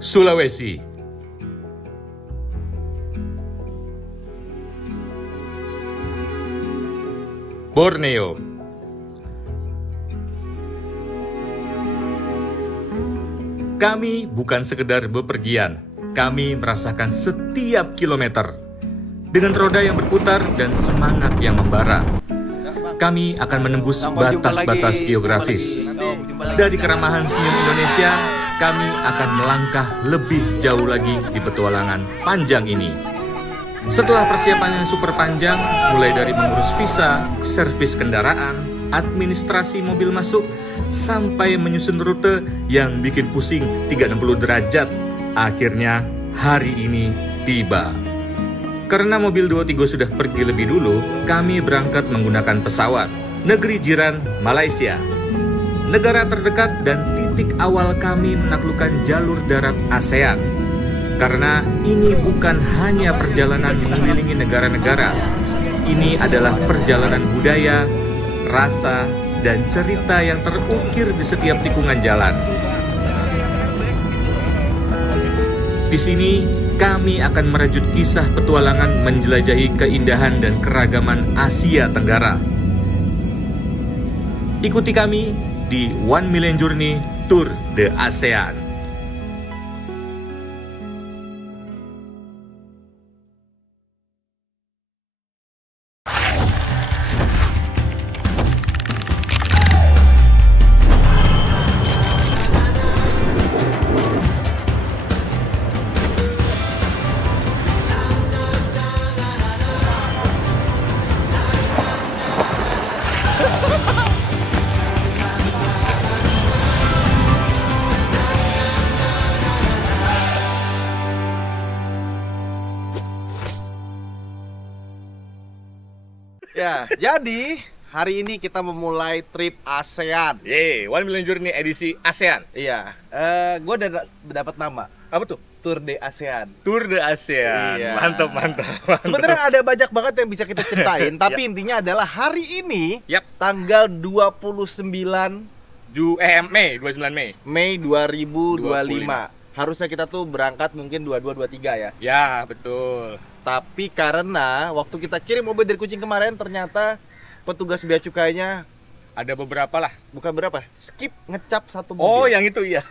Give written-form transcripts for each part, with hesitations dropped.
Sulawesi. Borneo. Kami bukan sekedar bepergian, kami merasakan setiap kilometer. Dengan roda yang berputar dan semangat yang membara, kami akan menembus batas-batas geografis. Dari keramahan senyum Indonesia, kami akan melangkah lebih jauh lagi di petualangan panjang ini. Setelah persiapan yang super panjang, mulai dari mengurus visa, servis kendaraan, administrasi mobil masuk, sampai menyusun rute yang bikin pusing 360 derajat, akhirnya hari ini tiba. Karena mobil Duo Tigo sudah pergi lebih dulu, kami berangkat menggunakan pesawat. Negeri jiran Malaysia, negara terdekat dan titik awal kami menaklukkan jalur darat ASEAN. Karena ini bukan hanya perjalanan mengelilingi negara-negara, ini adalah perjalanan budaya, rasa, dan cerita yang terukir di setiap tikungan jalan. Di sini, kami akan merajut kisah petualangan menjelajahi keindahan dan keragaman Asia Tenggara. Ikuti kami di One Million Journey Tour de ASEAN. Ya, jadi hari ini kita memulai trip ASEAN. One Million Journey edisi ASEAN. Iya, gue udah dapat nama. Apa tuh? Tour de ASEAN. Tour de ASEAN. Iya. Mantap. Sebenarnya ada banyak banget yang bisa kita ceritain, tapi intinya adalah hari ini, tanggal 29 Mei 29 Mei. Mei 2025. Harusnya kita tuh berangkat mungkin 22-23 ya. Ya, betul. Tapi karena waktu kita kirim mobil dari Kucing kemarin, ternyata petugas bea cukainya ada beberapa lah. Bukan berapa, skip ngecap satu mobil. Oh, yang itu ya.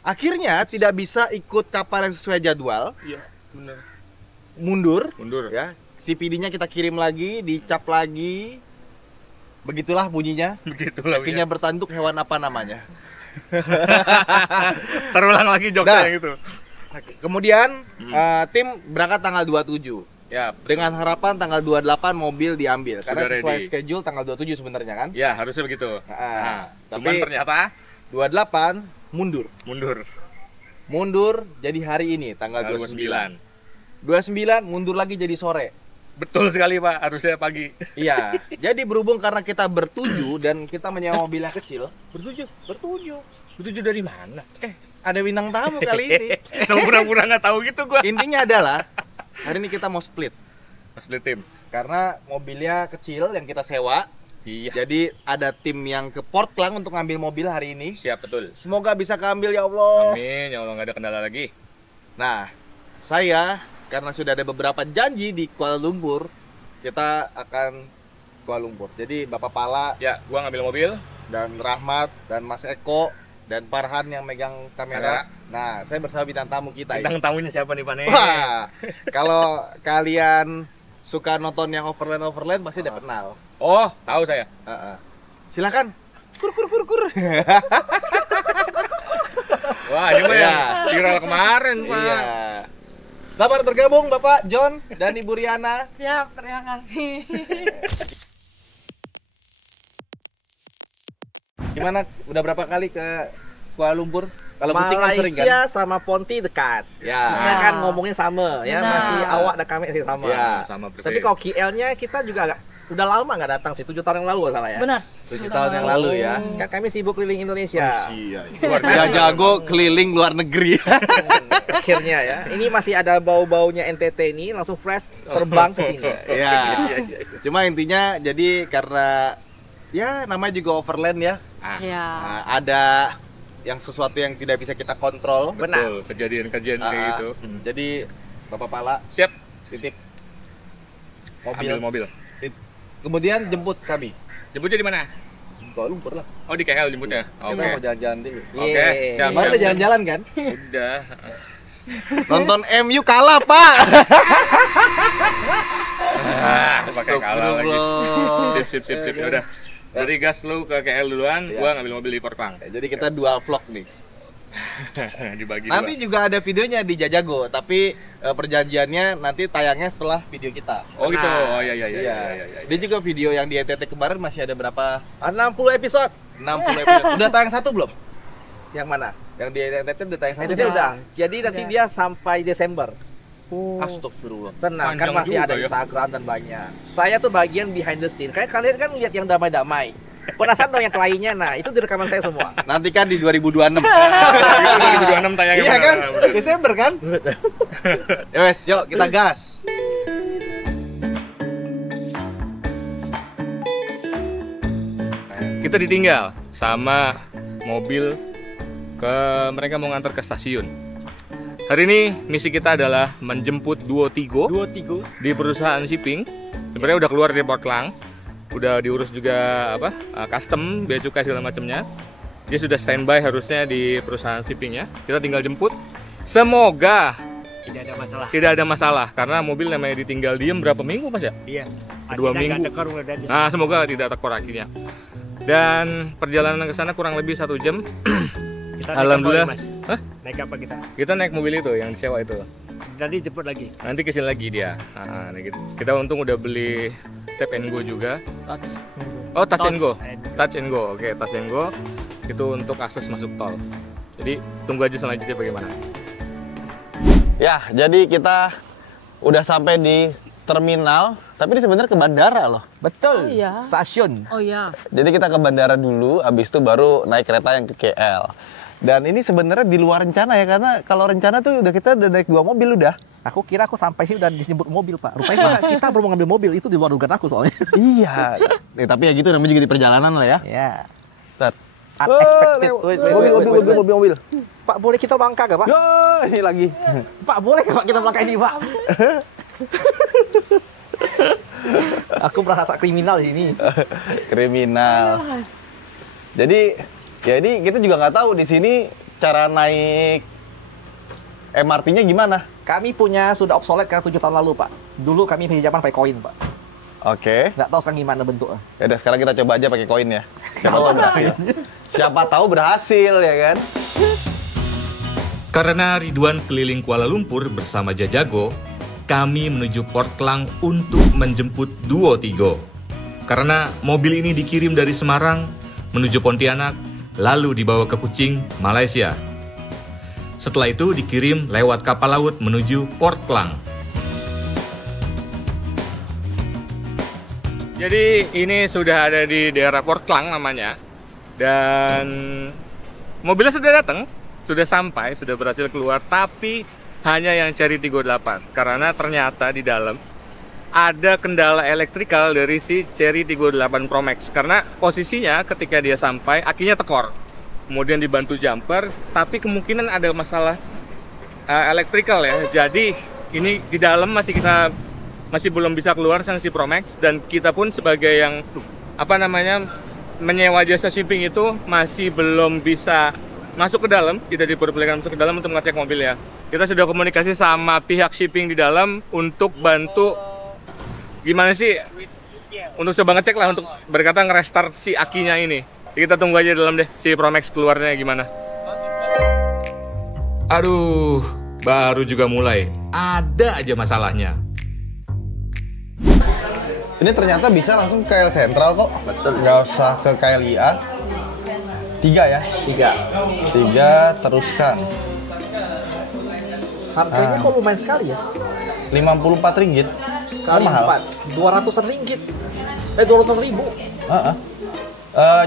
Akhirnya tidak bisa ikut kapal yang sesuai jadwal. Iya, benar. Mundur ya. CPD-nya kita kirim lagi, dicap lagi. Begitulah bunyinya. Akhirnya bertanduk hewan apa namanya. Terulang lagi jokesnya yang itu. Kemudian tim berangkat tanggal 27. Ya. Dengan harapan tanggal 28 mobil diambil. Karena Sudah sesuai ready. schedule tanggal 27 sebenarnya kan? Ya, harusnya begitu. Tapi ternyata 28 mundur. Mundur jadi hari ini tanggal 29. 29 mundur lagi jadi sore. Betul sekali, Pak. Harusnya pagi. Iya. Jadi berhubung karena kita bertujuh dan kita menyewa mobil yang kecil. Bertujuh dari mana? Ada bintang tamu kali ini. Pura-pura nggak tahu gitu gua. Intinya adalah hari ini kita mau split tim. karena mobilnya kecil yang kita sewa. Iya. Jadi ada tim yang ke Portland untuk ngambil mobil hari ini. Siap, betul. Semoga bisa keambil ya Allah. Amin, ya Allah, nggak ada kendala lagi. Nah, saya karena sudah ada beberapa janji di Kuala Lumpur, kita akan Kuala Lumpur. Jadi Bapak Pala, Ya, gua ngambil mobil. dan Rahmat, dan Mas Eko, dan Farhan yang megang kamera. Nah, saya bersama bintang tamu kita. Bintang tamunya siapa nih, Pak? Wah, kalau kalian suka nonton yang Overland pasti udah kenal. Oh, tahu saya. Silakan. Kur. Wah, ini mah yang viral kemarin, Pak. Iya. Selamat bergabung Bapak John dan Ibu Riana. Siap, terima kasih. Gimana? Udah berapa kali ke Kuala Lumpur? Kalau Kucing kan sering kan? Malaysia sama Ponti dekat. Ya. Kita kan ngomongnya sama ya, Benar. masih awak dan kami masih sama. Ya. Sama Tapi kalau KL-nya kita juga udah lama nggak datang sih, 7 tahun yang lalu salah ya. Benar. 7 tahun yang lalu ya. Kan kami sibuk keliling Indonesia. Iya. Luar Dia biasa. jago keliling luar negeri. Akhirnya ya, ini masih ada bau-baunya NTT ini, langsung fresh terbang ke sini. Ya. Cuma intinya jadi karena ya namanya juga Overland ya. Iya. Nah, ada yang sesuatu yang tidak bisa kita kontrol. Benar. Betul, kejadian-kejadian kayak gitu. Jadi Bapak Pala Siap. titip Ambil mobil. Kemudian jemput kami. Jemputnya di mana? Kuala Lumpur lah. Oh, di KL jemputnya. Kita Oke. mau jalan-jalan dulu. Oke, siap. Kemarin udah jalan-jalan kan? Udah. Nonton MU kalah, Pak. Pakai kalah lagi. Sip. Udah. Dari gas lu ke KL duluan, Iya. gua ngambil mobil di Portlang. Jadi kita dual vlog nih. Dibagi Nanti dua. juga ada videonya di Jajago, tapi perjanjiannya nanti tayangnya setelah video kita. Oh gitu. Nah, Oh iya. Iya. Dia juga video yang di NTT kemarin masih ada berapa? 60 episode. 60 episode. Udah tayang satu belum? Yang mana? Yang di NTT udah tayang satu. NTT udah. Jadi nanti dia sampai Desember. Astagfirullah. Tenang, kan Panjang masih juga ada ya. Instagram dan banyak. Saya tuh bagian behind the scene. Kayak kalian kan lihat yang damai-damai. Penasaran dong yang lainnya? Nah, itu di rekaman saya semua. Nanti kan di 2026. 2026 tayangnya. Iya kan? benar. Desember kan? Ya wes, yuk kita gas. Kita ditinggal sama mobil mereka mau ngantar ke stasiun. Hari ini misi kita adalah menjemput Duo Tigo di perusahaan shipping. Sebenarnya udah keluar dari Portlang, udah diurus juga custom, bea cukai segala macamnya. Dia sudah standby harusnya di perusahaan shippingnya. Kita tinggal jemput. Semoga tidak ada masalah karena mobil namanya ditinggal diem berapa minggu Mas ya? Iya. 2 minggu. Nah, semoga tidak tekor akhirnya. Dan perjalanan ke sana kurang lebih 1 jam. Kita naik Alhamdulillah. apa, Mas? Hah? Naik apa kita? Kita naik mobil itu yang disewa itu. Tadi jemput lagi. Nanti kesini lagi dia. Nah, gitu. Kita untung udah beli tap and go juga. Touch. Oh, touch and go. and- Touch and go. Oke, touch and go. Itu untuk akses masuk tol. Jadi tunggu aja selanjutnya bagaimana. Ya, jadi kita udah sampai di terminal, tapi ini sebenarnya ke bandara loh. Betul. iya. Stasiun. Oh iya. Jadi kita ke bandara dulu, habis itu baru naik kereta yang ke KL. Dan ini sebenarnya di luar rencana ya, karena kalau rencana tuh kita udah naik 2 mobil udah. Aku kira aku sampai sini udah disebut mobil, Pak. Rupanya kita belum mengambil mobil, itu di luar dugaan aku soalnya. Iya. Tapi ya gitu namanya juga di perjalanan lah ya. Ya. Tet. Unexpected. Mobil. Pak, boleh kita melangkah gak, Pak? Yo, ini lagi. Pak, boleh gak Pak kita melangkah ini, Pak? Aku merasa kriminal di sini. Kriminal. Jadi, ya ini kita juga nggak tahu di sini cara naik MRT-nya gimana. Kami punya sudah obsolete karena 7 tahun lalu, Pak. Dulu kami pinjaman pakai koin, Pak. Oke. Nggak tahu sekarang gimana bentuknya. Ya udah sekarang kita coba aja pakai koin ya. Siapa tahu berhasil. Siapa tahu berhasil ya kan? Karena Ridwan keliling Kuala Lumpur bersama Jajago, kami menuju Portlang untuk menjemput Duo Tigo. Karena mobil ini dikirim dari Semarang menuju Pontianak, lalu dibawa ke Kuching, Malaysia. Setelah itu dikirim lewat kapal laut menuju Portlang. Jadi ini sudah ada di daerah Portlang namanya. Dan mobilnya sudah datang, sudah sampai, sudah berhasil keluar, tapi hanya yang Cherry Tiggo 8 karena ternyata di dalam ada kendala elektrikal dari si Cherry Tiggo 8 Pro Max karena posisinya ketika dia sampai akinya tekor, kemudian dibantu jumper, tapi kemungkinan ada masalah elektrikal ya. Jadi ini di dalam masih belum bisa keluar sang si Pro Max, dan kita pun sebagai yang menyewa jasa shipping itu masih belum bisa masuk ke dalam, tidak diperbolehkan masuk ke dalam untuk ngecek mobil ya. Kita sudah komunikasi sama pihak shipping di dalam untuk bantu gimana sih untuk coba ngecek lah, untuk berkata nge-restart si akinya ini. Jadi kita tunggu aja dalam deh si Pro Max keluarnya gimana. Aduh, baru juga mulai, ada aja masalahnya. Ini ternyata bisa langsung ke KL Sentral kok. Betul. Nggak usah ke KLIA. 3 ya? 3 teruskan. Harganya kok lumayan sekali ya? Rp54. Kali mahal. 4, 200 ringgit. 200 ribu.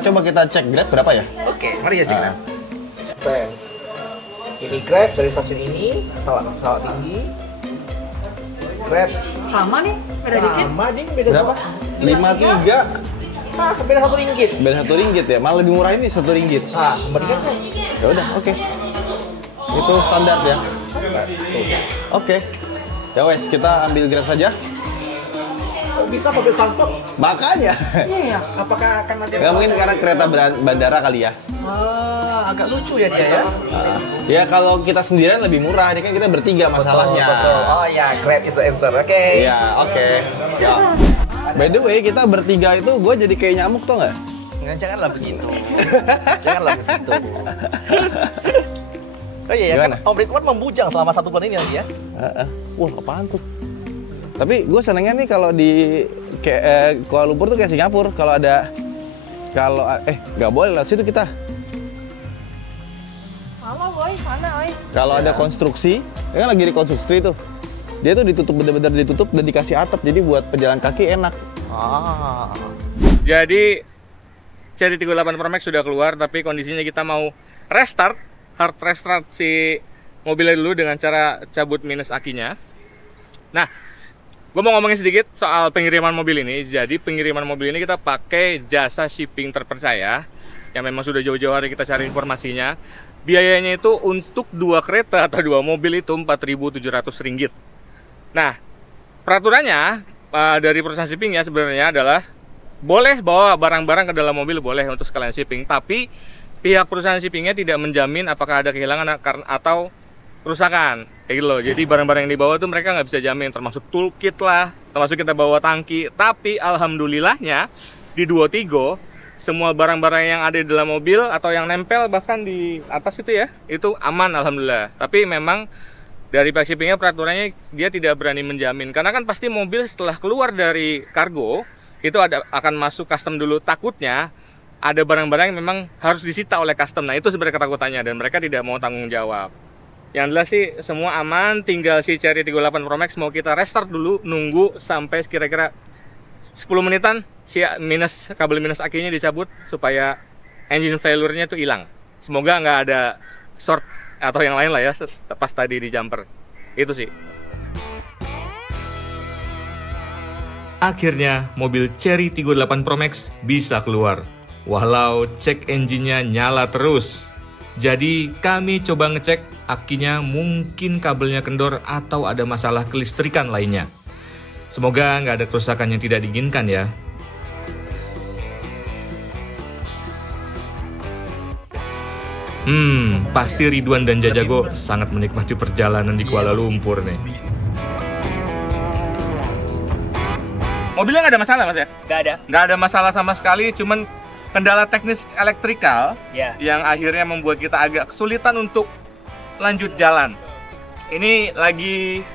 Coba kita cek Grab berapa ya? Oke, mari ya cek. Thanks. Ini Grab dari stasiun ini, salah tinggi. Grab Sama nih, beda dikit. sama ding, beda Berapa? berapa? 53. Beda 1 ringgit. Beda Rp1 ya? Malah lebih murah ini Rp1. Mendingan tuh Ya udah, oke. Itu standar ya. Oke. Ya wes, kita ambil Grab saja. Bisa mobil transport? Makanya. Iya, apakah akan nanti... Nggak mungkin karena kereta bandara kali ya. Agak lucu ya dia ya. Ya kalau kita sendirian lebih murah, ini kan kita bertiga masalahnya. Betul. Oh ya, Grab is the answer. Oke. Iya, oke. Ya. By the way, kita bertiga itu gue jadi kayak nyamuk tuh nggak? Janganlah begitu. Janganlah begitu. Oh iya ya, kan Om Ridwan membujang selama 1 bulan ini lagi ya. Wah, apaan tuh? Tapi gue senengnya nih kalau di Kuala Lumpur tuh kayak Singapura. Kalau nggak boleh lewat situ kita. Halo, woi, sana, woi. Kalau ada konstruksi, ya kan lagi rekonstruksi tuh. Dia tuh ditutup, bener-bener ditutup dan dikasih atap. Jadi buat pejalan kaki enak. Jadi Cherry 38 Pro Max sudah keluar, tapi kondisinya kita mau hard restart si mobilnya dulu dengan cara cabut minus akinya. Nah, gue mau ngomongin sedikit soal pengiriman mobil ini. Jadi pengiriman mobil ini kita pakai jasa shipping terpercaya, yang memang sudah jauh-jauh hari kita cari informasinya. Biayanya itu untuk 2 kereta atau 2 mobil itu Rp4.700. Nah, peraturannya dari perusahaan shippingnya sebenarnya adalah boleh bawa barang-barang ke dalam mobil, boleh untuk sekalian shipping, tapi pihak perusahaan shippingnya tidak menjamin apakah ada kehilangan atau kerusakan, kayak gitu loh. Jadi barang-barang yang dibawa tuh mereka nggak bisa jamin, termasuk toolkit lah, termasuk kita bawa tangki. Tapi alhamdulillahnya di Duotigo semua barang-barang yang ada di dalam mobil atau yang nempel bahkan di atas itu ya, itu aman alhamdulillah. Tapi memang dari pihak shippingnya peraturannya dia tidak berani menjamin, karena kan pasti mobil setelah keluar dari kargo itu akan masuk custom dulu, takutnya ada barang-barang yang memang harus disita oleh custom. Nah itu sebenarnya ketakutannya dan mereka tidak mau tanggung jawab. Yang jelas sih semua aman, tinggal si Cherry 38 Pro Max mau kita restart dulu, nunggu sampai kira-kira 10 menitan si kabel minus akinya dicabut supaya engine failure-nya itu hilang. Semoga nggak ada short atau yang lain lah ya pas tadi di jumper. Itu sih. Akhirnya mobil Cherry 38 Pro Max bisa keluar, walau cek engine-nya nyala terus. Jadi kami coba ngecek akinya, mungkin kabelnya kendor atau ada masalah kelistrikan lainnya. Semoga nggak ada kerusakan yang tidak diinginkan ya. Pasti Ridwan dan Jajago sangat menikmati perjalanan di Kuala Lumpur nih. Mobilnya nggak ada masalah mas ya? Nggak ada masalah sama sekali, cuman kendala teknis elektrikal yang akhirnya membuat kita agak kesulitan untuk lanjut jalan. Ini lagi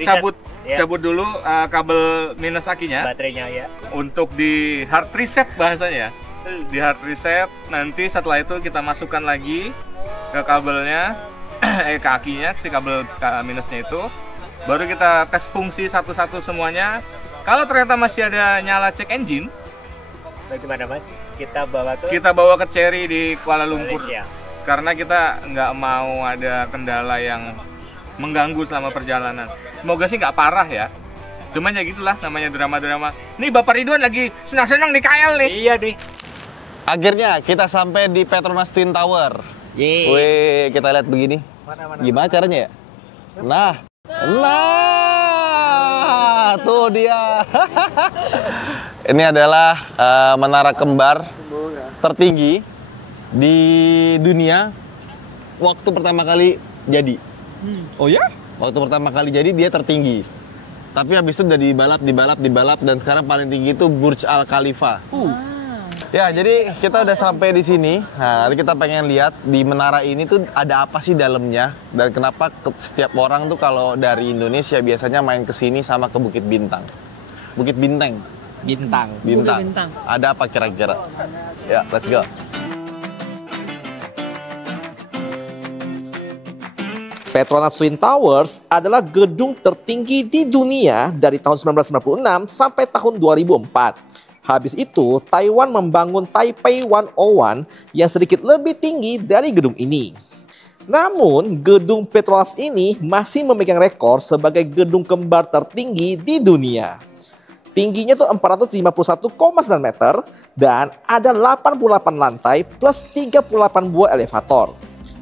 cabut dulu kabel minus akinya, baterainya ya, untuk di hard reset bahasanya. Di hard reset, nanti setelah itu kita masukkan lagi ke kabelnya, ke akinya, si kabel minusnya itu. Baru kita tes fungsi satu-satu semuanya. Kalau ternyata masih ada nyala cek engine, bagaimana mas? Kita bawa ke Cherry di Kuala Lumpur. Malaysia. Karena kita nggak mau ada kendala yang mengganggu selama perjalanan. Semoga sih nggak parah ya. Cuman ya gitulah namanya drama-drama. Nih Bapak Ridwan lagi senang-senang di KL nih. Iya nih. Akhirnya kita sampai di Petronas Twin Tower. Wih, kita lihat begini. Gimana caranya ya? Nah, tuh dia. Ini adalah menara kembar tertinggi di dunia waktu pertama kali jadi. Oh ya? Waktu pertama kali jadi dia tertinggi. Tapi habis itu udah dibalap dan sekarang paling tinggi itu Burj Al Khalifa. Ya, jadi kita udah sampai di sini. Nah, nanti kita pengen lihat di menara ini tuh ada apa sih dalamnya dan kenapa setiap orang tuh kalau dari Indonesia biasanya main ke sini sama ke Bukit Bintang. Bukit Bintang. Bintang. Ada apa kira-kira? Ya, let's go. Petronas Twin Towers adalah gedung tertinggi di dunia dari tahun 1996 sampai tahun 2004. Habis itu, Taiwan membangun Taipei 101 yang sedikit lebih tinggi dari gedung ini. Namun, gedung Petronas ini masih memegang rekor sebagai gedung kembar tertinggi di dunia. Tingginya tuh 451,9 meter dan ada 88 lantai plus 38 buah elevator.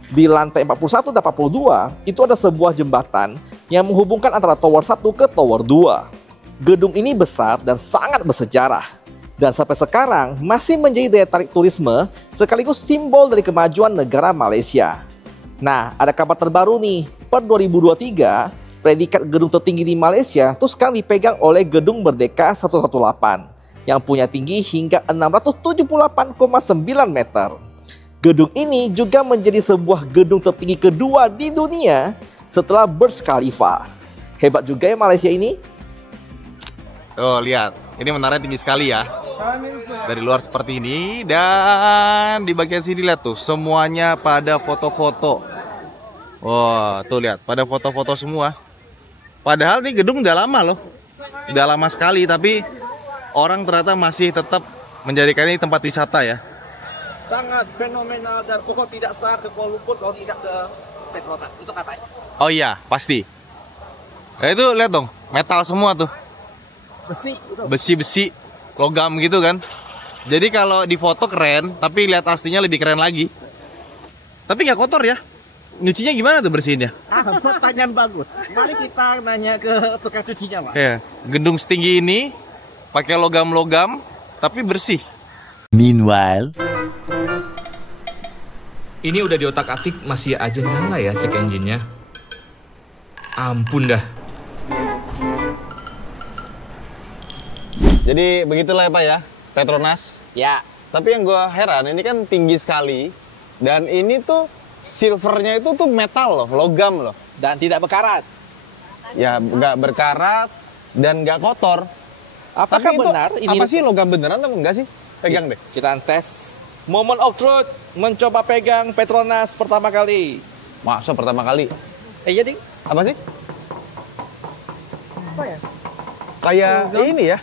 Di lantai 41 dan 42 itu ada sebuah jembatan yang menghubungkan antara Tower 1 ke Tower 2. Gedung ini besar dan sangat bersejarah. Dan sampai sekarang masih menjadi daya tarik turisme sekaligus simbol dari kemajuan negara Malaysia. Nah, ada kabar terbaru nih. Per 2023, predikat gedung tertinggi di Malaysia itu sekarang dipegang oleh Gedung Merdeka 118 yang punya tinggi hingga 678,9 meter. Gedung ini juga menjadi sebuah gedung tertinggi kedua di dunia setelah Burj Khalifa. Hebat juga ya Malaysia ini. Tuh, lihat. Ini menaranya tinggi sekali ya. Dari luar seperti ini. Dan di bagian sini lihat tuh. Semuanya pada foto-foto. Wah, tuh lihat. Pada foto-foto semua. Padahal ini gedung udah lama loh. Udah lama sekali. Tapi orang ternyata masih tetap menjadikan ini tempat wisata ya. Sangat fenomenal dan kok tidak sah ke Kuala Lumpur kalau tidak ke Petronas. Itu katanya. Oh iya, pasti. Nah, itu lihat dong. Metal semua tuh. Besi-besi, logam gitu kan. Jadi kalau di foto keren, tapi lihat aslinya lebih keren lagi. Tapi nggak kotor ya. Nyucinya gimana tuh bersihinnya? Pertanyaan bagus. Mari kita nanya ke tukang cucinya, Pak. Ya, gedung setinggi ini pakai logam-logam tapi bersih. Meanwhile, Ini udah di otak-atik masih aja nyala ya cek engine-nya. Ampun dah. Jadi begitulah ya Pak ya, Petronas. Ya. Tapi yang gua heran ini kan tinggi sekali dan ini tuh silvernya itu tuh metal loh, logam loh. Dan tidak berkarat. Ya nggak berkarat dan nggak kotor. Apakah Tapi itu benar ini apa sih logam beneran atau enggak sih? Pegang deh. Kita tes. Moment of truth, mencoba pegang Petronas pertama kali. Masa pertama kali? Iya, Ding. Apa sih? Apa ya? Kayak ini ya.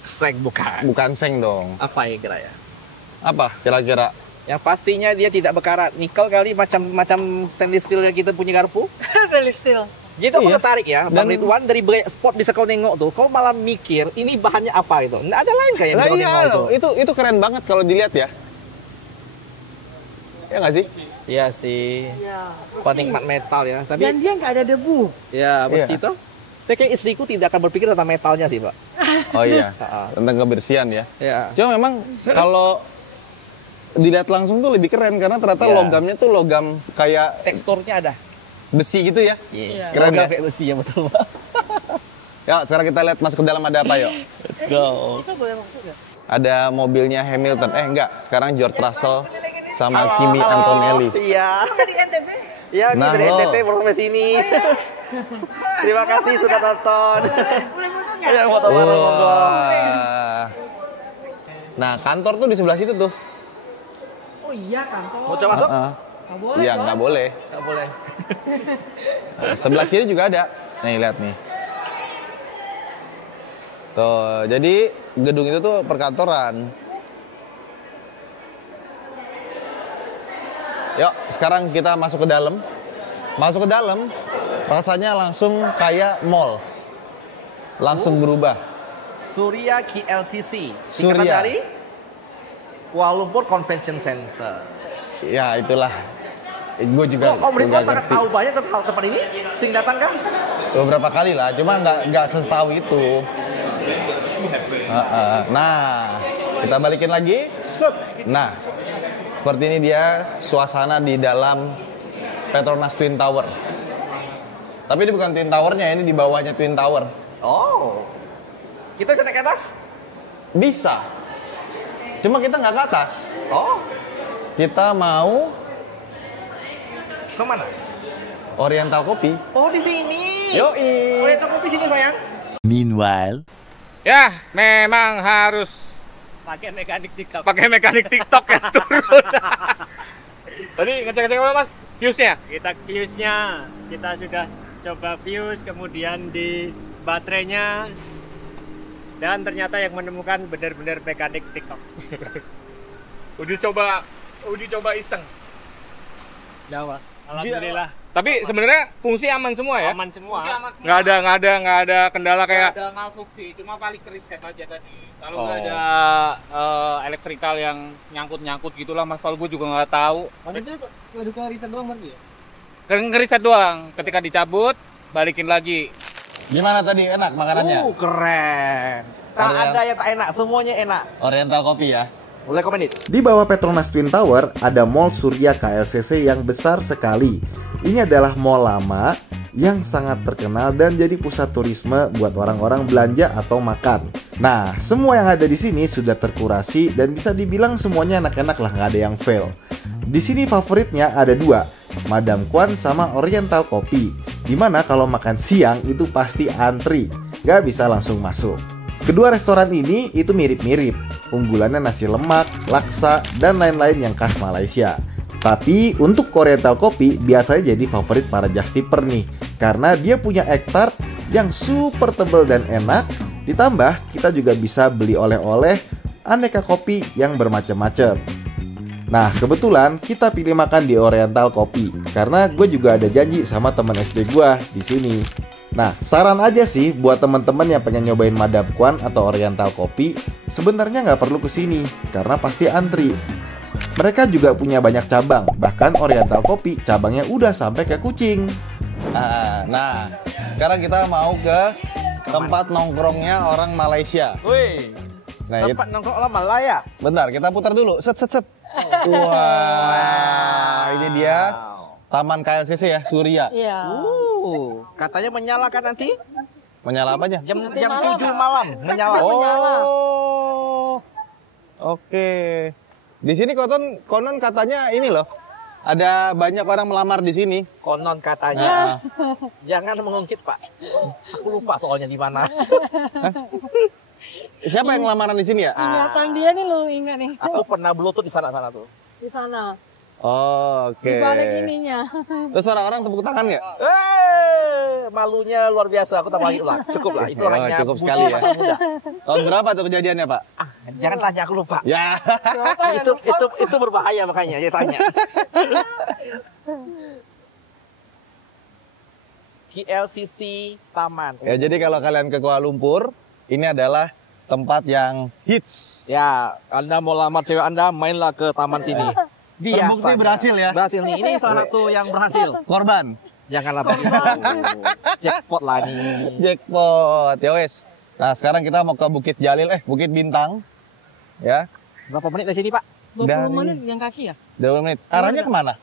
Seng bukan. Bukan seng dong. Apa ya kira ya? Apa kira-kira? Yang pastinya dia tidak berkarat. Nikel kali macam stainless steel yang kita punya garpu. Stainless steel. Jadi aku Iya. tertarik ya, Bang Dan- Ridwan dari banyak spot bisa kau nengok tuh, kau malah mikir ini bahannya apa gitu. Nggak ada lain kayak Lah bisa kau iya, nengok itu. itu keren banget kalau dilihat ya. Ya nggak sih? Iya sih, Ya. penikmat metal ya. Tapi Dan dia nggak ada debu. ya bersih Iya. tuh. Tapi kayak istriku tidak akan berpikir tentang metalnya sih, Pak. Oh iya, Ha-ha. tentang kebersihan ya. Ya. Cuma memang kalau dilihat langsung tuh lebih keren karena ternyata Iya. logamnya tuh logam kayak Teksturnya ada. besi gitu ya. Iya. Keren Logam ya? kayak besi ya betul, Pak. Ya, sekarang kita lihat masuk ke dalam ada apa yuk. Let's go. Itu boleh masuk nggak? Ada mobilnya Hamilton. Enggak, sekarang George Russell sama Kimi Antonelli. Iya. Dari NTB? Iya, ini Nah, dari lo. NTT baru sampai sini. Terima kasih sudah nonton. Boleh foto nggak? Ya, foto bareng monggo. Wah. Nah, kantor tuh di sebelah situ tuh. Oh iya kantor. Mau coba masuk? Heeh. Nggak boleh. Iya, dong. nggak boleh. Nggak boleh. Nah, sebelah kiri juga ada. Nih, lihat nih. Tuh, jadi gedung itu tuh perkantoran. Yuk, sekarang kita masuk ke dalam. Masuk ke dalam, rasanya langsung kayak mall. Langsung berubah. Surya KLCC. Singkatan Surya. dari Kuala Lumpur Convention Center. Ya, itulah. Gue juga Om Ridwan nggak sangat ngerti. tahu banyak tentang tempat ini. Sering datang kan? Beberapa kali lah, cuma nggak setahu itu. Nah, kita balikin lagi. Set. Nah, seperti ini dia suasana di dalam Petronas Twin Tower. Tapi ini bukan Twin Towernya, ini di bawahnya Twin Tower. Oh. Kita bisa naik ke atas? Bisa. Cuma kita nggak ke atas. Oh. Kita mau Kemana? Oriental Kopi. Oh, di sini. Yoi. Oh, itu kopi sini sayang. meanwhile, Ya, memang harus pakai mekanik TikTok ya turun. Tadi ngecek-ngecek apa Mas? Fuse-nya? Kita fuse-nya, kita sudah coba fuse, kemudian di baterainya, dan ternyata yang menemukan benar-benar mekanik TikTok. Udah coba iseng. Jawa. Alhamdulillah Tapi sebenarnya fungsi aman semua ya? Aman semua. Nggak ada kendala kayak Ada ngalfuk sih, cuma paling riset aja tadi. Kalau nggak Oh. ada elektrikal yang nyangkut gitulah, Mas Val, gue juga nggak tahu. Itu udah riset doang berarti ya? ngeriset doang. Ketika dicabut, balikin lagi. Gimana tadi, enak makanannya? Keren. Tak Oriental. ada yang tak enak, semuanya enak. Oriental Kopi ya. Boleh komen it. Di bawah Petronas Twin Tower ada Mall Surya KLCC yang besar sekali. Ini adalah mall lama yang sangat terkenal dan jadi pusat turisme buat orang-orang belanja atau makan. Nah, semua yang ada di sini sudah terkurasi dan bisa dibilang semuanya enak-enak lah, nggak ada yang fail. Di sini favoritnya ada dua, Madam Kwan sama Oriental Kopi. Dimana kalau makan siang itu pasti antri, nggak bisa langsung masuk. Kedua restoran ini itu mirip-mirip, unggulannya nasi lemak, laksa, dan lain-lain yang khas Malaysia. Tapi untuk Oriental Kopi biasanya jadi favorit para just tipper nih, karena dia punya egg tart yang super tebal dan enak. Ditambah kita juga bisa beli oleh-oleh aneka kopi yang bermacam-macam. Nah kebetulan kita pilih makan di Oriental Kopi karena gue juga ada janji sama teman SD gue di sini. Nah, saran aja sih buat teman-teman yang pengen nyobain Madam Kwan atau Oriental Kopi, sebenarnya nggak perlu kesini karena pasti antri. Mereka juga punya banyak cabang, bahkan Oriental Kopi cabangnya udah sampai ke Kucing. Nah, sekarang kita mau ke tempat nongkrongnya orang Malaysia. Wih, Nah, tempat nongkrong orang Malaya. bentar, kita putar dulu. Set. Wah, ini dia Taman KLCC ya, Surya. Iya. Katanya menyala kan nanti? Menyala apanya? Jam Nanti 7 malam menyala. Oh, oke. Di sini konon katanya ini loh, ada banyak orang melamar di sini. Konon katanya. Nah, Jangan mengungkit, Pak. Aku lupa soalnya di mana. siapa yang lamaran di sini ya? Ingatan dia nih lo, ingat nih. Aku pernah bluetooth di sana tuh. Di sana. Oh, oke. Di balik ininya. Terus orang-orang tepuk tangan nggak? Malunya luar biasa. Aku tak lagi lah. Cukup lah. Itu Oh, orangnya cukup buci sekali ya. masa muda. Tahun berapa tuh kejadiannya, Pak? Jangan tanya, aku lupa. Ya. itu berbahaya makanya dia tanya. KLCC Taman. Ya, jadi kalau kalian ke Kuala Lumpur, ini adalah tempat yang hits. Ya, Anda mau lamar cewek Anda, mainlah ke taman sini. Terbukti berhasil ya? Berhasil nih. Ini salah satu yang berhasil. Korban. Janganlah begitu. Jackpot lah nih. Jackpot. Ya wes. Nah, sekarang kita mau ke Bukit Jalil, Bukit Bintang. Ya, Berapa menit dari sini, Pak? 20 menit yang kaki ya? 20 menit. Arahnya kemana?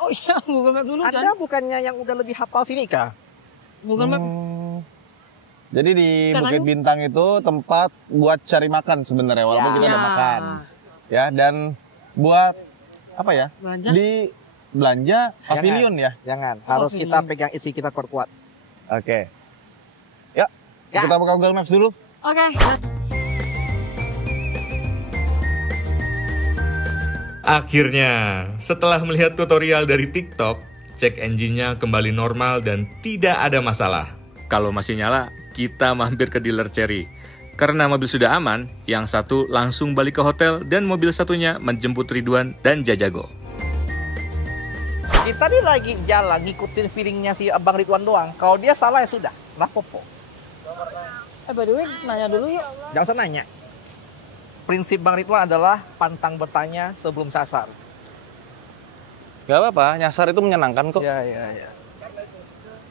Oh iya, Google Map dulu Anda bukannya yang udah lebih hafal sini kah? Google Map. Jadi di Caranya? Bukit Bintang itu tempat buat cari makan sebenarnya, walaupun kita udah makan. Ya, dan buat apa ya? Belanja. Di belanja pavilion ya. Jangan. Harus Pavilion. kita pegang isi kita perkuat. Oke. Ya, Ya. kita buka Google Maps dulu. Oke. Akhirnya, setelah melihat tutorial dari TikTok, cek engine-nya kembali normal dan tidak ada masalah. Kalau masih nyala, kita mampir ke dealer Cherry. Karena mobil sudah aman, yang satu langsung balik ke hotel dan mobil satunya menjemput Ridwan dan Jajago. Kita nih lagi jalan ngikutin feelingnya si Abang Ridwan doang. Kalau dia salah ya sudah. Rapopo. By the way, nanya dulu yuk. Jangan usah nanya. Prinsip Bang Ridwan adalah pantang bertanya sebelum sasar. Gak apa-apa, nyasar itu menyenangkan kok. Iya.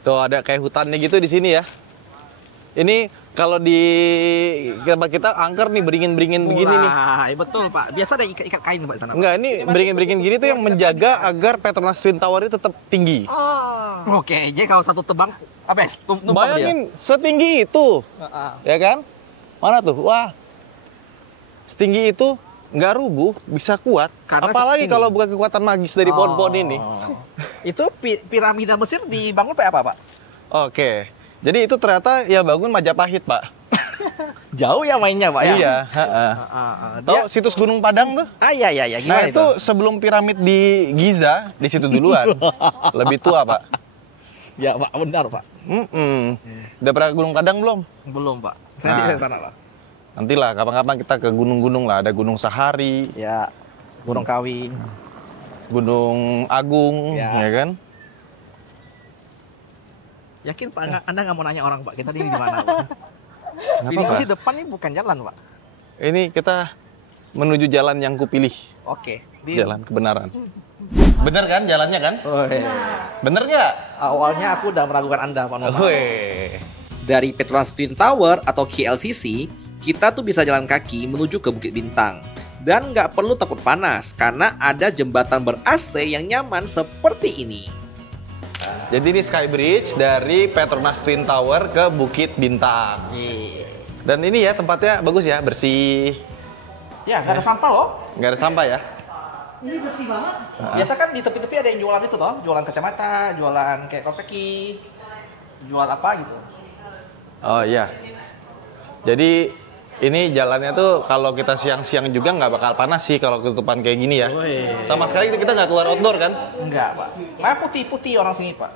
Tuh ada kayak hutannya gitu di sini ya. Ini kalau di tempat kita angker nih beringin-beringin begini nih. Nah, betul Pak. Biasa ada ikat kain Pak di sana. Pak. Enggak, ini beringin-beringin gini tuh yang menjaga agar Petronas Twin Tower itu tetap tinggi. Oke, jadi kalau satu tebang, apa ya? Tumpang Bayangin setinggi itu, ya kan? Mana tuh? Wah, setinggi itu nggak rubuh, bisa kuat. Karena Apalagi setinggi. kalau bukan kekuatan magis dari pohon-pohon ini. Itu piramida Mesir dibangun pakai apa Pak? Oke, jadi itu ternyata ya bangun Majapahit, Pak. Jauh ya mainnya Pak ya? Iya. Tahu Dia, situs Gunung Padang tuh? iya. Nah Gimana itu sebelum piramid di Giza, di situ duluan. Lebih tua, Pak. Ya Pak, benar Pak. Udah pernah ke Gunung Padang belum? Belum Pak. Saya Nah. di sana Pak. Nantilah, kapan-kapan kita ke gunung-gunung lah. Ada Gunung Sahari, Ya, Gunung Kawi. Gunung Agung, Ya. ya kan? Yakin Pak, Anda nggak mau nanya orang Pak, kita ini di mana Pak? Nggak Ini apa-apa. sih depan ini bukan jalan Pak. Ini kita menuju jalan yang kupilih. Oke. Jalan kebenaran. Bener kan jalannya kan? Oh, iya. Bener nggak? Awalnya aku udah meragukan Anda Pak Noma. Weh. Dari Petronas Twin Tower atau KLCC, kita tuh bisa jalan kaki menuju ke Bukit Bintang. Dan nggak perlu takut panas, karena ada jembatan ber-AC yang nyaman seperti ini. Jadi ini Skybridge dari Petronas Twin Tower ke Bukit Bintang. Dan ini ya tempatnya bagus ya, bersih. Ya, nggak ada sampah loh. Nggak ada sampah ya. Ini bersih banget. Biasa kan di tepi-tepi ada yang jualan itu toh, jualan kacamata, jualan kayak kaos kaki, jual apa gitu. Oh iya. Jadi ini jalannya tuh kalau kita siang-siang juga nggak bakal panas sih kalau ketutupan kayak gini ya. Sama sekali kita nggak keluar outdoor kan? Enggak, Pak. Nah, putih-putih orang sini, Pak.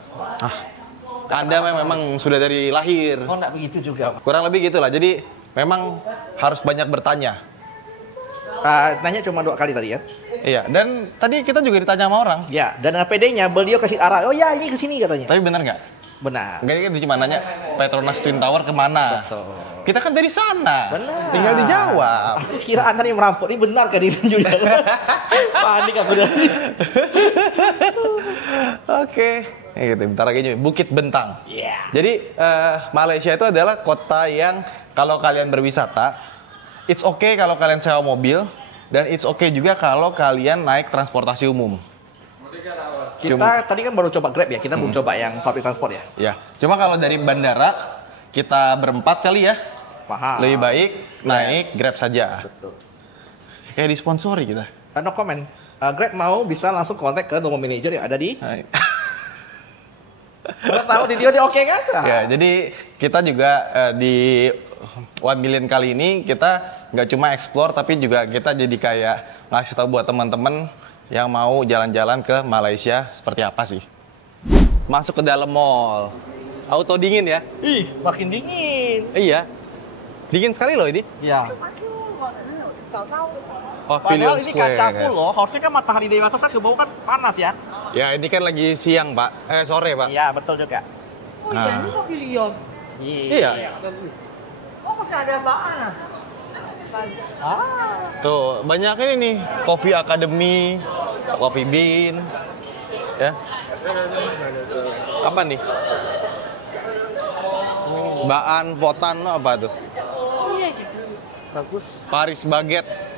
Anda memang sudah dari lahir. Oh, enggak begitu juga, Pak. Kurang lebih gitulah. Jadi memang harus banyak bertanya. Nanya cuma 2 kali tadi ya. Iya, dan tadi kita juga ditanya sama orang. Ya, dan APD-nya beliau kasih arah. Oh ya, ini ke sini katanya. Tapi benar nggak? Benar. Enggak, dia cuma nanya Petronas Twin Tower kemana? Betul. Kita kan dari sana. Benar. Tinggal dijawab. Aku kira Anda nih merampok. Ini benar kan ini juga. Panik aku udah. Oke. Gitu, bentar lagi nih, Bukit Bentang. Iya. Jadi Malaysia itu adalah kota yang kalau kalian berwisata, it's okay kalau kalian sewa mobil dan it's okay juga kalau kalian naik transportasi umum. Kita tadi kan baru coba Grab ya. Kita belum coba yang public transport ya. Ya, cuma kalau dari bandara kita berempat kali ya. Paham. Lebih baik naik Grab saja. Betul. Kayak disponsori kita. No comment. Grab mau bisa langsung kontak ke nomor manajer yang ada di. Kalau tahu di dia oke kan? Ya, jadi kita juga di 1 million kali ini kita nggak cuma explore tapi juga kita jadi kayak ngasih tahu buat teman-teman yang mau jalan-jalan ke Malaysia seperti apa sih. Masuk ke dalam mall. Auto dingin ya? Ih, makin dingin. Iya. Dingin sekali loh ini. Iya. Pavilion Padahal ini Square. kaca full loh. Harusnya kan matahari dari atas ke bawah kan panas ya. Ya, ini kan lagi siang, Pak. Sore, Pak. Iya, betul juga. Oh iya, ini pavilion. Iya. Oh, pakai ada apaan ah? Tuh, banyak ini nih. Coffee Academy, Coffee Bean. Ya. Apa nih? Baan, Potan, apa tuh? Oh iya gitu. Bagus. Paris Baguette.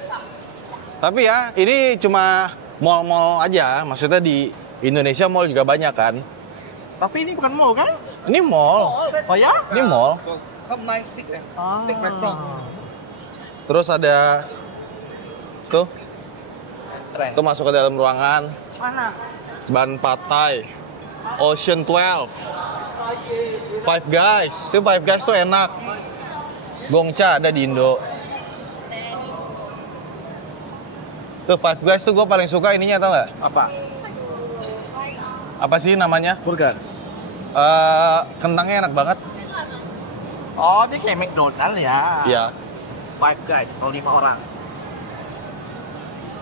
Tapi ya, ini cuma mall-mall aja. Maksudnya di Indonesia mall juga banyak kan? Tapi ini bukan mall kan? Ini mall. Oh ya? Ini mall. Some nice sticks ya. Stick restaurant. Terus ada tuh, Keren. tuh masuk ke dalam ruangan. Mana? Ban Patai, Ocean 12, Five Guys. Itu Five Guys tuh enak. Gongcha ada di Indo. Tuh Five Guys tuh gue paling suka ininya, tau nggak? Apa? Apa sih namanya? Burger. Kentangnya enak banget. Oh, ini kayak McDonald ya. Iya. Five Guys, kalau 5 orang.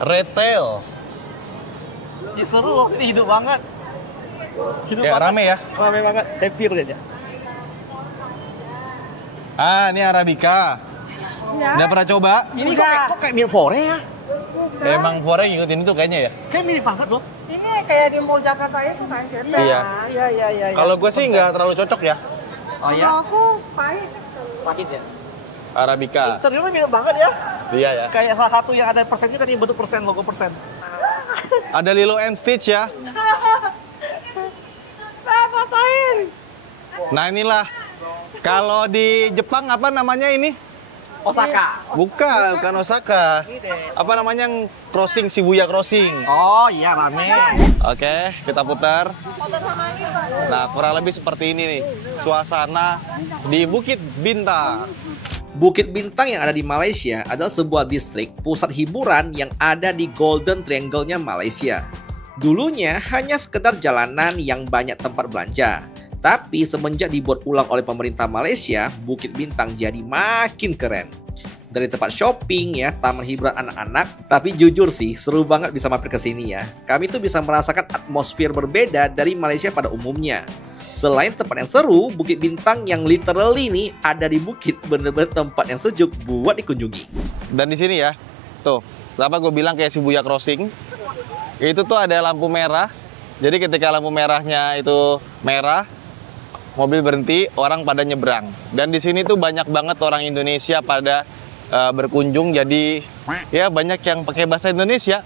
Retail. Ya seru loh, sini hidup banget. Hidup Ya, banget. rame ya. Rame banget. Happy lihat ya. Ini Arabica. Ya. Udah pernah coba? Ini kok kayak mirip Fore ya? Emang Fore ngikutin itu kayaknya ya? Kayak mirip banget loh. Ini kayak di Mall Jakarta itu kan beda. Iya. Iya. Kalau gue sih nggak terlalu cocok ya. Oh ya? Kalau aku pahit. Pahit ya? Arabica. Ternyata mirip banget ya. Iya ya. Kayak salah satu yang ada persennya kan yang bentuk persen, logo persen. Ada Lilo and Stitch ya. Patahin. Nah inilah. Kalau di Jepang apa namanya ini? Osaka. Bukan Osaka. Apa namanya yang crossing, Shibuya Crossing. Oh iya, rame. Oke, kita putar. Nah, kurang lebih seperti ini nih. Suasana di Bukit Bintang. Bukit Bintang yang ada di Malaysia adalah sebuah distrik pusat hiburan yang ada di Golden Triangle-nya Malaysia. Dulunya hanya sekedar jalanan yang banyak tempat belanja. Tapi semenjak dibuat ulang oleh pemerintah Malaysia, Bukit Bintang jadi makin keren. Dari tempat shopping ya, taman hiburan anak-anak. Tapi jujur sih, seru banget bisa mampir ke sini ya. Kami tuh bisa merasakan atmosfer berbeda dari Malaysia pada umumnya. Selain tempat yang seru, Bukit Bintang yang literally nih ada di bukit bener-bener tempat yang sejuk buat dikunjungi. Dan di sini ya, tuh, kenapa gue bilang kayak Shibuya Crossing? Itu tuh ada lampu merah. Jadi ketika lampu merahnya itu merah, mobil berhenti, orang pada nyebrang. Dan di sini tuh banyak banget orang Indonesia pada berkunjung. Jadi ya banyak yang pakai bahasa Indonesia.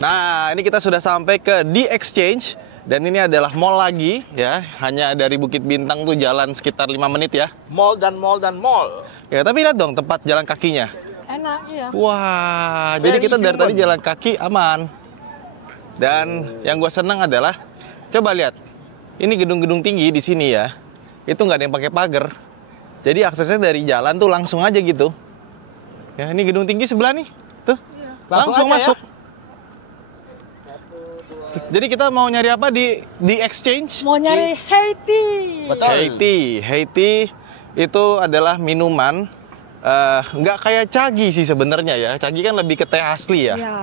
Nah, ini kita sudah sampai ke The Exchange. Dan ini adalah mall lagi ya. Hanya dari Bukit Bintang tuh jalan sekitar 5 menit ya. Mall dan mall dan mall. Ya, tapi lihat dong tempat jalan kakinya. Enak, iya. Wah, jadi kita dari tadi jalan kaki aman. Dan yang gue senang adalah, coba lihat, ini gedung-gedung tinggi di sini ya, itu nggak ada yang pakai pagar. Jadi aksesnya dari jalan tuh langsung aja gitu. Ya, ini gedung tinggi sebelah nih, tuh, langsung masuk. Ya? Jadi kita mau nyari apa di Exchange? Mau nyari Haiti. Betul. Haiti itu adalah minuman nggak kayak cagi sih sebenarnya ya. Cagi kan lebih ke teh asli ya. Iya.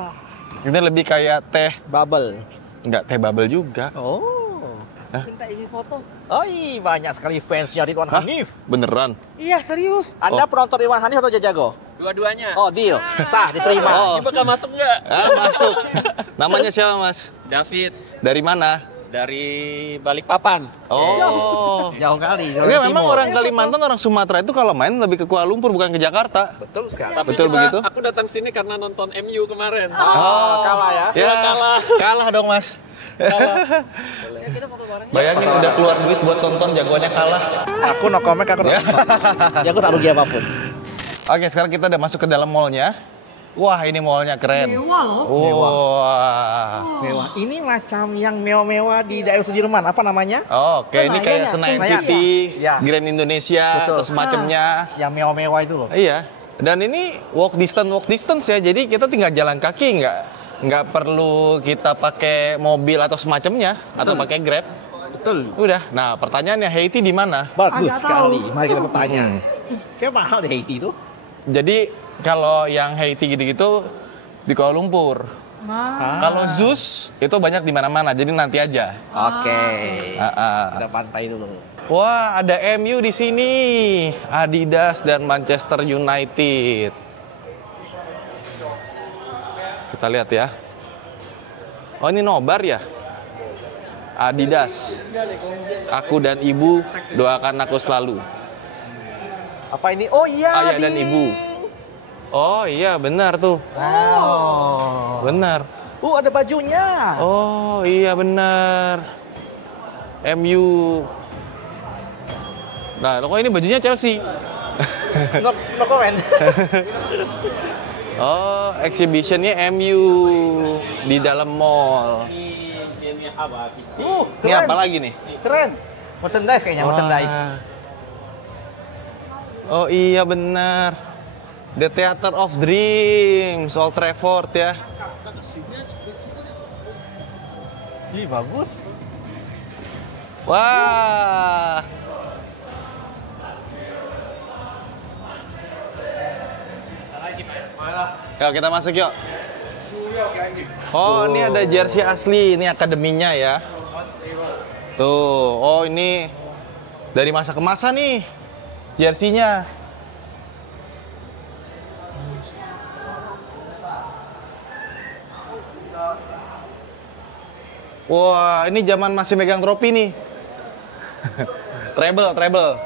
Ini lebih kayak teh Bubble. nggak teh bubble juga. Oh. Minta izin foto. Oh, banyak sekali fansnya Ridwan Hanif. Beneran? Iya, serius. Anda penonton Ridwan Hanif atau Jajago? Dua-duanya. Oh, deal. Sah, diterima. Oh. Ini bakal masuk nggak? Masuk. Namanya siapa, Mas? David Dari mana? dari Balikpapan. Oh. Jauh kali. Enggak, memang orang Kalimantan, orang Sumatera itu kalau main lebih ke Kuala Lumpur bukan ke Jakarta. Betul sekali. Tapi Betul begitu? Aku datang sini karena nonton MU kemarin. Oh, kalah ya. Ya, kalah. Kalah dong, Mas. Bayangin udah keluar duit buat tonton, jagoannya kalah. Aku no comment, aku no comment. Ya, aku tak rugi apapun. Oke, sekarang kita udah masuk ke dalam mallnya. Wah, ini mallnya keren. Mewah loh. Wah. Mewah. Ini macam yang mewah-mewah di daerah Sudirman. Apa namanya? Oke, ini kayak Senayan Senayan. City, Ya. Grand Indonesia, Betul. atau semacamnya. Yang mewah-mewah itu loh. Iya. Dan ini walk distance ya. Jadi kita tinggal jalan kaki, nggak perlu kita pakai mobil atau semacamnya atau pakai Grab. Betul. Udah. Nah, pertanyaannya Haiti di mana? Bagus Agak sekali. tahu. Mari kita bertanya. Kayak mahal deh Haiti itu. Jadi kalau yang Haiti gitu-gitu di Kuala Lumpur. Kalau Zeus itu banyak di mana-mana. Jadi nanti aja. Oke. Ah. Kita pantai dulu. Wah, ada MU di sini. Adidas dan Manchester United. Kita lihat ya. Oh, ini nobar ya? Adidas. Aku dan ibu doakan aku selalu. Apa ini? Oh iya. Ayah dan ibu. Oh iya, benar tuh. Wow. Benar. Ada bajunya. Oh iya, benar. MU. Nah, kok ini bajunya Chelsea? No comment. Oh, exhibitionnya MU di dalam mall. Ini Keren. apa lagi nih? Keren. Merchandise kayaknya, merchandise. Oh iya, benar. The Theater of Dreams, Old Trafford ya. Ih, bagus. Wah. Yuk kita masuk yuk. Oh, ini ada jersey asli, ini akademinya ya. Tuh, oh ini dari masa ke masa nih jersey-nya. Wah, ini zaman masih megang trofi nih. Treble.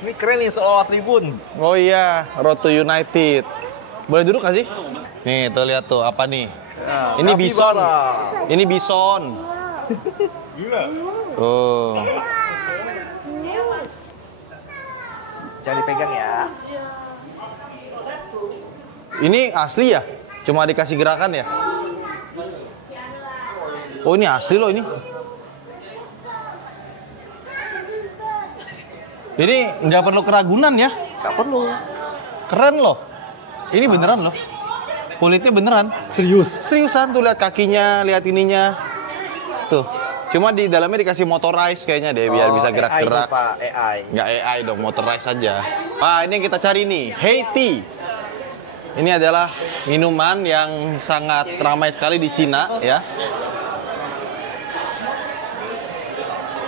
Ini keren nih soal tribun. Oh iya, Road to United. Boleh duduk gak sih? Nih, tuh lihat tuh apa nih? Ini bison. Ini bison. Tuh. Jangan dipegang ya. Ini asli ya? Cuma dikasih gerakan ya? Oh, ini asli loh ini. Ini nggak perlu keragunan ya? Gak perlu. Keren loh. Ini beneran loh. Kulitnya beneran. Serius. Seriusan tuh, lihat kakinya, lihat ininya. Tuh. Cuma di dalamnya dikasih motorized kayaknya deh biar bisa gerak-gerak. AI. Nggak AI dong, motorized aja. Wah, ini yang kita cari nih, Haiti. Ini adalah minuman yang sangat ramai sekali di Cina ya.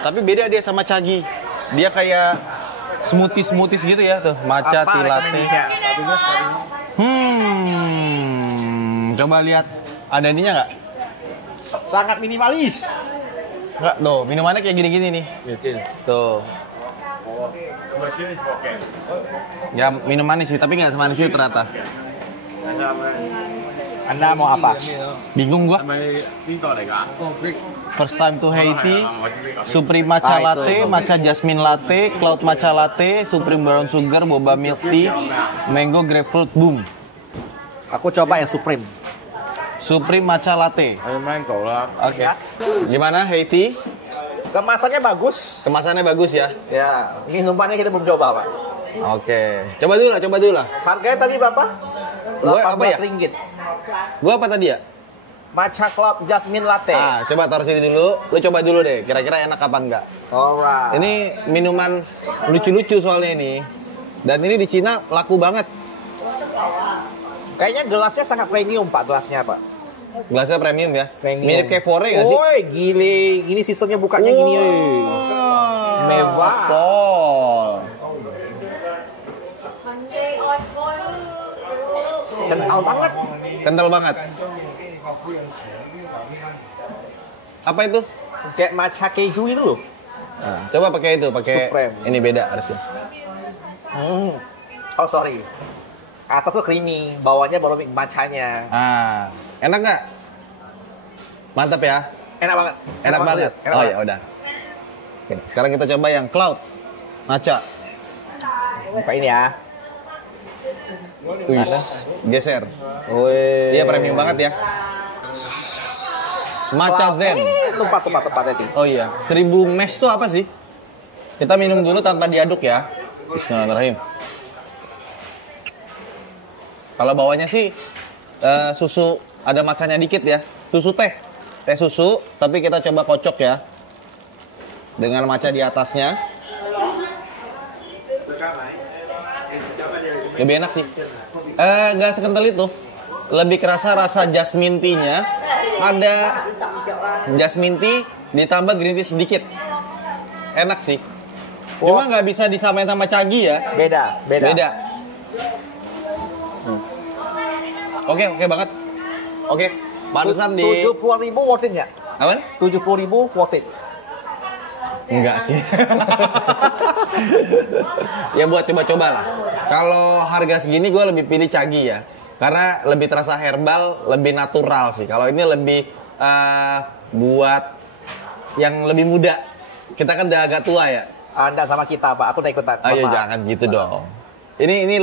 Tapi beda dia sama Cagi. Dia kayak smoothies gitu ya tuh, matcha tea latte. Coba lihat ada ininya nggak? Sangat minimalis. Nggak, tuh minumannya kayak gini-gini nih. Tuh. Ya minum manis sih, tapi nggak semanis itu ternyata. Anda mau apa? Bingung gua. First time to Haiti, Supreme Matcha Latte, Matcha Jasmine Latte, Cloud Matcha Latte, Supreme Brown Sugar, Boba Milk Tea, Mango Grapefruit Boom. Aku coba yang Supreme. Supreme Matcha Latte. Oke. Gimana Haiti? Kemasannya bagus. Kemasannya bagus ya? Ya, minumannya kita belum coba, Pak. Oke. Coba dulu lah. Harganya tadi berapa? Gua apa ya? Rp18. Gua apa tadi ya? Matcha Cloud Jasmine Latte. Coba taruh sini dulu. Lu coba dulu deh, kira-kira enak apa enggak. Alright. Ini minuman lucu-lucu soalnya ini. Dan ini di Cina laku banget. Kayaknya gelasnya sangat premium, Pak, gelasnya, Pak. Gelasnya premium ya? Premium. Mirip kayak Fore nggak sih? Woi, gile. Gini sistemnya bukanya gini. Mewah. Pol. Kental banget. Kental banget. Apa itu? Kayak matcha keju itu loh. Nah, coba pakai itu, pakai Supreme. ini beda harusnya. Oh, sorry. Atas tuh creamy, bawahnya baru matchanya. Enak nggak? Mantap ya? Enak banget. Enak banget. Enak Oh banget. ya udah. Oke, sekarang kita coba yang Cloud Matcha. Buka ini ya. Wih, geser. Wih. Iya premium banget ya. Matcha Zen. Tempat tadi. Oh iya, 1000 mesh itu apa sih? Kita minum dulu tanpa diaduk ya. Bismillahirrahmanirrahim. Kalau bawahnya sih susu, ada matchanya dikit ya. Susu teh susu, tapi kita coba kocok ya. Dengan matcha di atasnya. Lebih enak sih. Nggak sekental itu. Lebih kerasa rasa jasmine tea-nya. Ada jasmine tea ditambah green tea sedikit. Enak sih. Cuma nggak bisa disamain sama Cagi ya. Beda. Oke banget. Oke, pantesan di 70.000 worth it nggak? Apaan? 70.000 worth it. Enggak sih. Ya buat coba-coba lah. Kalau harga segini gue lebih pilih Cagi ya. Karena lebih terasa herbal, lebih natural sih. Kalau ini lebih buat yang lebih muda. Kita kan udah agak tua ya. Anda sama kita, Pak. Aku udah ikutan. Ayo jangan gitu dong. Ini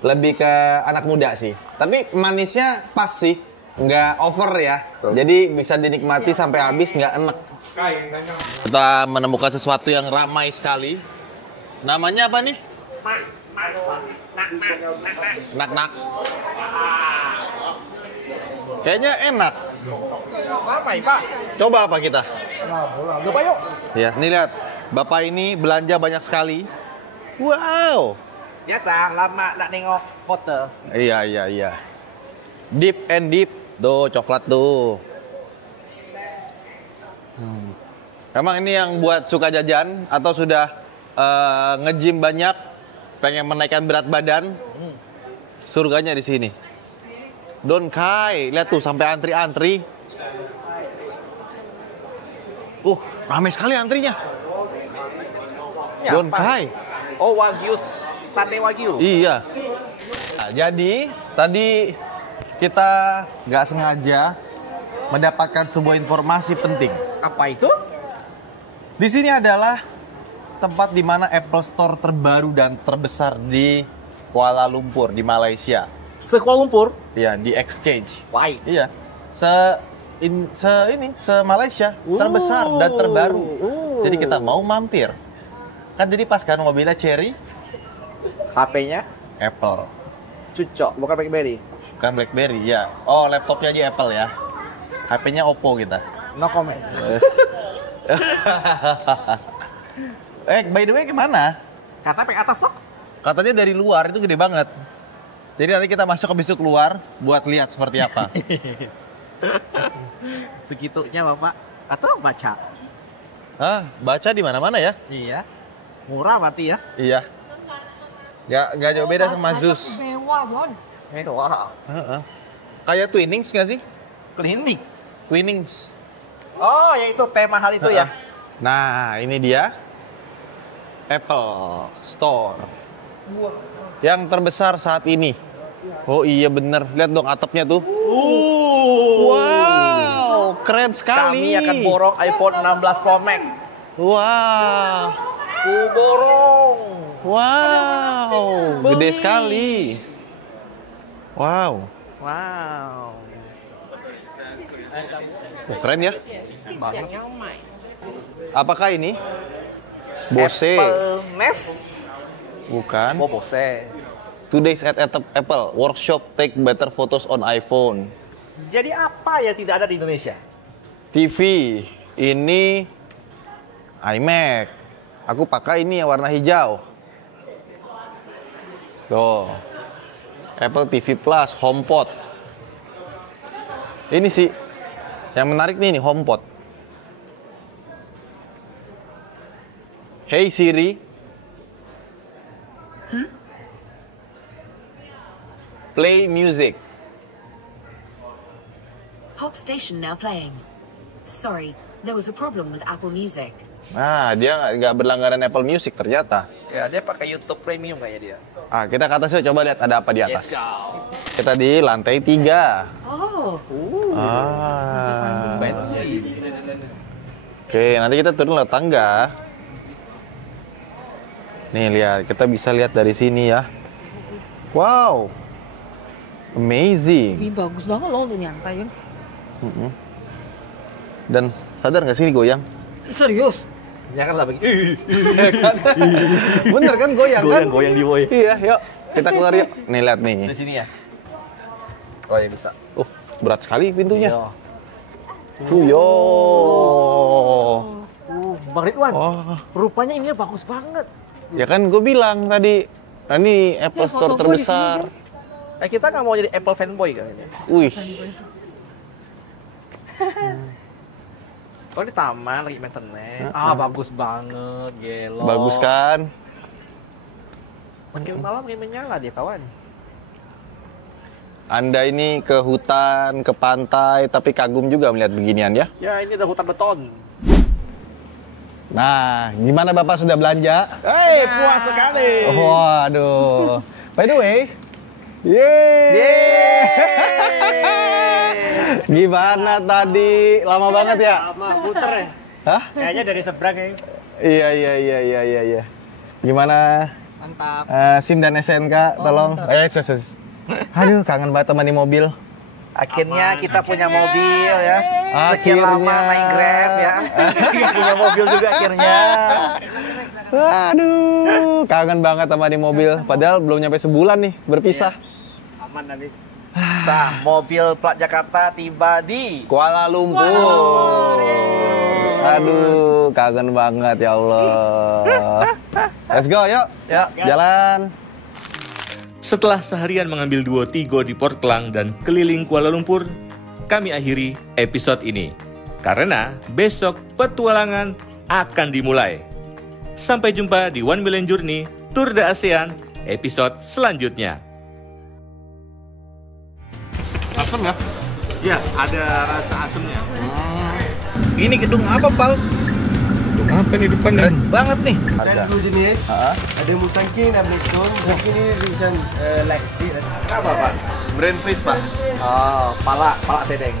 lebih ke anak muda sih. Tapi manisnya pas sih. Nggak over ya. Jadi bisa dinikmati sampai habis, nggak enek. Kita menemukan sesuatu yang ramai sekali. Namanya apa nih? Nak. Kayaknya enak. Apa ya, Pak? Coba apa kita? Coba yuk. Ya, nih lihat. Bapak ini belanja banyak sekali. Wow. Biasa, lama nak nengok foto. Iya. Deep and deep. Tuh, coklat tuh. Emang ini yang buat suka jajan atau sudah nge-gym banyak, pengen menaikkan berat badan, surganya di sini. Don Kai, lihat tuh sampai antri-antri. Ramai sekali antrinya. Ya, Don Kai. Oh, Wagyu, Sate Wagyu. Iya. Nah, jadi tadi kita nggak sengaja mendapatkan sebuah informasi penting. Apa itu? Di sini adalah tempat di mana Apple Store terbaru dan terbesar di Kuala Lumpur di Malaysia. Kuala Lumpur? Iya, di Exchange. Why? Iya. Se Malaysia terbesar dan terbaru. Jadi kita mau mampir. Kan jadi pas kan mobilnya Cherry, HP-nya? Apple. Cucok, bukan BlackBerry. Bukan BlackBerry, ya. Oh, laptopnya aja Apple ya. HP-nya Oppo kita. No comment. By the way gimana? Kata ke atas loh. Katanya dari luar itu gede banget. Jadi nanti kita masuk habis itu keluar buat lihat seperti apa. Segitunya Bapak. Atau baca? Baca di mana-mana ya? Iya. Murah berarti ya? Iya. Nggak jauh beda sama Zeus. Mewah, Bon. Mewah. Kayak Twinings nggak sih? Klinik. Twinings. Oh, ya itu tema hal itu ya. Nah, ini dia Apple Store yang terbesar saat ini. Oh iya bener, lihat dong atapnya tuh. Wow, keren sekali. Kami akan borong iPhone 16 Pro Max. Wow, Borong. wow, gede sekali. Wow, Wow. keren ya. Apakah ini? Bose. Apple Nest. Bukan. Oh, Bose. 2 days at Apple Workshop, take better photos on iPhone. Jadi apa yang tidak ada di Indonesia? TV, ini iMac. Aku pakai ini yang warna hijau. Tuh. Apple TV Plus, HomePod. Ini sih yang menarik nih, HomePod. Hey Siri. Play music. Pop station now playing. Sorry, there was a problem with Apple Music. Nah, dia nggak berlangganan Apple Music ternyata. Ya, dia pakai YouTube Premium kayaknya dia. Kita ke atas yuk, coba lihat ada apa di atas. Let's go. Kita di lantai 3. Oh. Fancy. Oke, nanti kita turun lewat tangga. Nih lihat, kita bisa lihat dari sini ya. Wow, amazing. Ini bagus banget loh untuk nyantai kan. Dan sadar nggak sih ini goyang? Serius? Janganlah begitu. Bener kan goyang kan? Goyang di boy. Iya, yuk kita keluar yuk. Nih lihat nih. Di sini ya. Oh ya bisa. Berat sekali pintunya. Iya. Yo. Bang Ridwan. Oh. Rupanya ini bagus banget. Ya kan gue bilang tadi, ini Apple Ya, Store foto gua di terbesar. sini, Kita nggak mau jadi Apple fanboy kayaknya. Wih, Oh, di taman lagi maintenance. Bagus banget, gelo. bagus kan? Makin malam makin menyala dia, kawan. Anda ini ke hutan, ke pantai, tapi kagum juga melihat beginian ya. Ya, ini udah hutan beton. Nah, gimana Bapak sudah belanja? Hei, puas sekali. Waduh. By the way, yeay. Gimana tadi? Lama banget ya? Lama, puter ya. Hah? Kayaknya dari seberang ya. Iya. Gimana? Mantap. SIM dan SNK, tolong. Aduh, kangen banget teman di mobil. Akhirnya kita punya mobil ya. Sekian Akhirnya. lama naik Grab ya. Punya mobil juga akhirnya. Aduh, kangen banget sama di mobil. Padahal belum nyampe sebulan nih berpisah. Aman nanti. Mobil plat Jakarta tiba di Kuala Lumpur. Aduh, kangen banget ya Allah. Let's go, yuk. Ya. Jalan. Setelah seharian mengambil duo Tigo di Port Klang dan keliling Kuala Lumpur, kami akhiri episode ini. Karena besok petualangan akan dimulai. Sampai jumpa di One Million Journey Tour de ASEAN episode selanjutnya. Asam ya? Ya, ada rasa asemnya. Ini gedung apa, Pal? Apa nih depan? Keren banget nih. Harga. Dua jenis, ada Musangking dan Blackstone. Musangking ini macam light stick. Kenapa, Pak? Brand freeze, Pak. Oh, pala sedeng.